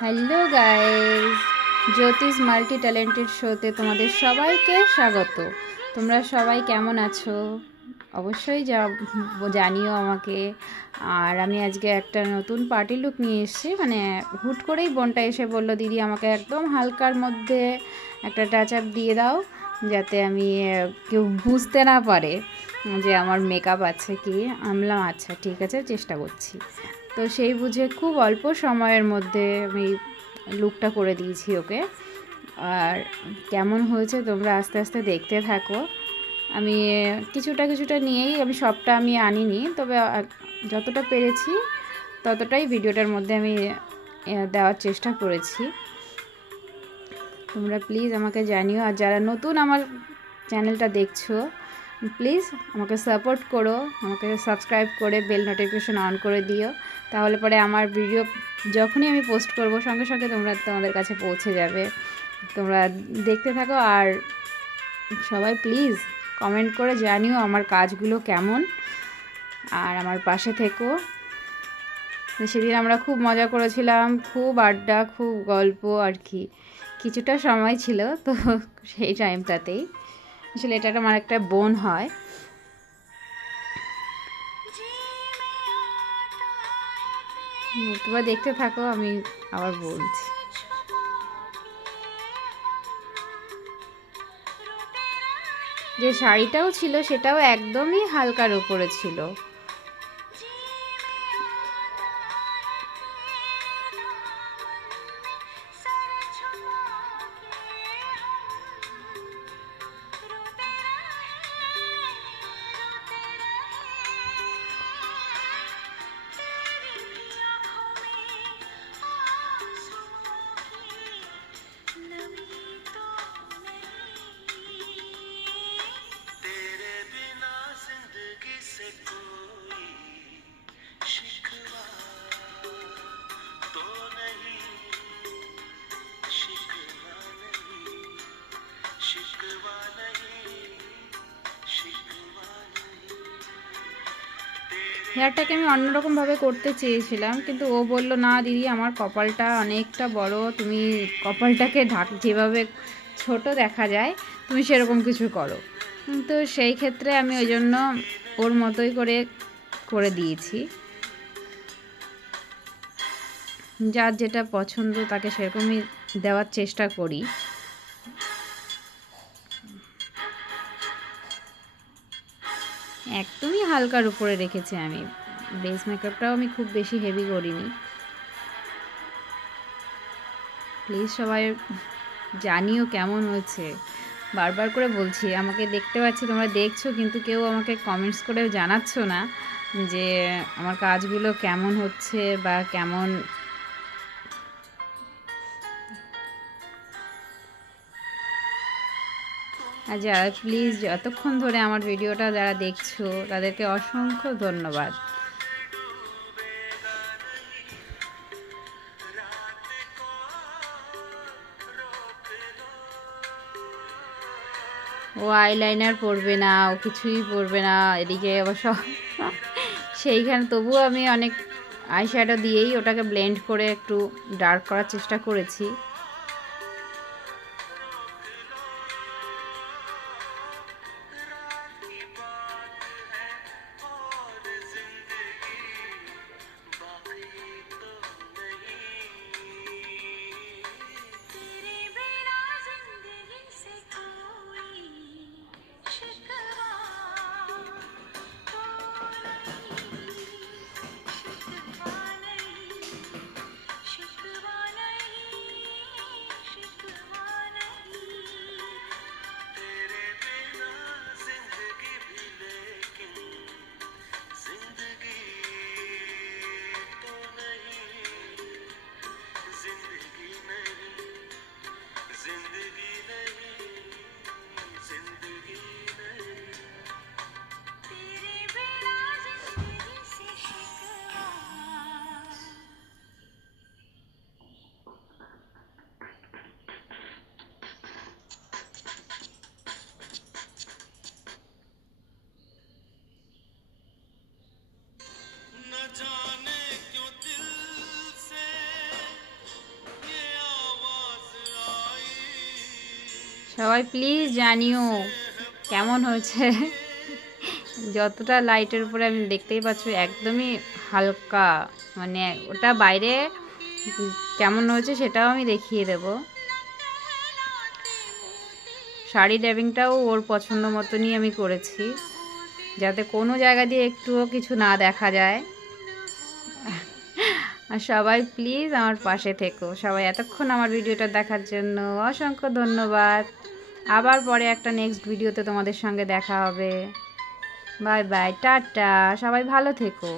Hello guys, জ্যোতিষ multi talented শোতে তোমাদের সবাইকে স্বাগত। তোমরা সবাই কেমন আছো? অবশ্যই জানিও আমাকে। আর আমি আজকে একটা নতুন পার্টি লুক নিয়ে এসেছি। মানে হুট করেই বোনটা এসে বলল, দিদি আমাকে একদম হালকার মধ্যে একটা টাচ আপ দিয়ে দাও, যাতে আমি কেউ বুঝতে না পারে যে আমার মেকআপ আছে কি। আমলাম আচ্ছা ঠিক আছে, চেষ্টা করছি। তো সেই বুঝে খুব অল্প সময়ের মধ্যে আমি লুকটা করে দিয়েছি ওকে। আর কেমন হয়েছে তোমরা আস্তে আস্তে দেখতে থাকো। আমি কিছুটা নিয়েই, আমি সবটা আমি আনিনি, তবে যতটা পেরেছি ততটাই ভিডিওটার মধ্যে আমি দেওয়ার চেষ্টা করেছি। তোমরা প্লিজ আমাকে জানিও, আর যারা নতুন আমার চ্যানেলটা দেখছো প্লিজ আমাকে সাপোর্ট করো, আমাকে সাবস্ক্রাইব করে বেল নোটিফিকেশন অন করে দিও। তাহলে পরে আমার ভিডিও যখনই আমি পোস্ট করব সঙ্গে সঙ্গে তোমাদের কাছে পৌঁছে যাবে। তোমরা দেখতে থাকো, আর সবাই প্লিজ কমেন্ট করে জানিও আমার কাজগুলো কেমন, আর আমার পাশে থেকো। সেদিন আমরা খুব মজা করেছিলাম, খুব আড্ডা, খুব গল্প আর কি। কিছুটা সময় ছিল তো সেই টাইমটাতেই, আসলে এটা আমার একটা বোন হয়। তোমরা দেখতে থাকো, আমি আবার বলছি। যে শাড়িটাও ছিল সেটাও একদমই হালকার উপরে ছিল। হেয়ারটাকে আমি অন্যরকমভাবে করতে চেয়েছিলাম, কিন্তু ও বলল, না দিদি আমার কপালটা অনেকটা বড়, তুমি কপালটাকে যেভাবে ছোট দেখা যায় তুমি সেরকম কিছু করো। তো সেই ক্ষেত্রে আমি ওই জন্য ওর মতোই করে দিয়েছি। যার যেটা পছন্দ তাকে সেরকমই দেওয়ার চেষ্টা করি। একদমই হালকার উপরে রেখেছি আমি, বেস মেকআপটাও আমি খুব বেশি হেভি করিনি। প্লিজ সবাই জানিও কেমন হয়েছে। বারবার করে বলছি, আমাকে দেখতে পাচ্ছি তোমরা দেখছো, কিন্তু কেউ আমাকে কমেন্টস করে জানাচ্ছ না যে আমার কাজগুলো কেমন হচ্ছে বা কেমন। আর যারা প্লিজ যতক্ষণ ধরে আমার ভিডিওটা যারা দেখছো তাদেরকে অসংখ্য ধন্যবাদ। ও আইলাইনার পরবে না, ও কিছুই পরবে না, এদিকে অবশ্য সেইখানে তবুও আমি অনেক আইশ্যাডো দিয়েই ওটাকে ব্লেন্ড করে একটু ডার্ক করার চেষ্টা করেছি। সবাই প্লিজ জানিও কেমন হয়েছে। যতটা লাইটের উপরে আমি দেখতেই পাচ্ছ একদমই হালকা, মানে ওটা বাইরে কেমন হয়েছে সেটাও আমি দেখিয়ে দেব। শাড়ি ড্যাবিংটাও ওর পছন্দ মতনই আমি করেছি, যাতে কোনো জায়গা দিয়ে একটুও কিছু না দেখা যায়। আর সবাই প্লিজ আমার পাশে থেকো। সবাই এতক্ষণ আমার ভিডিওটা দেখার জন্য অসংখ্য ধন্যবাদ। আবার পরে একটা নেক্সট ভিডিওতে তোমাদের সঙ্গে দেখা হবে। বাই বাই, টাটা, সবাই ভালো থেকো।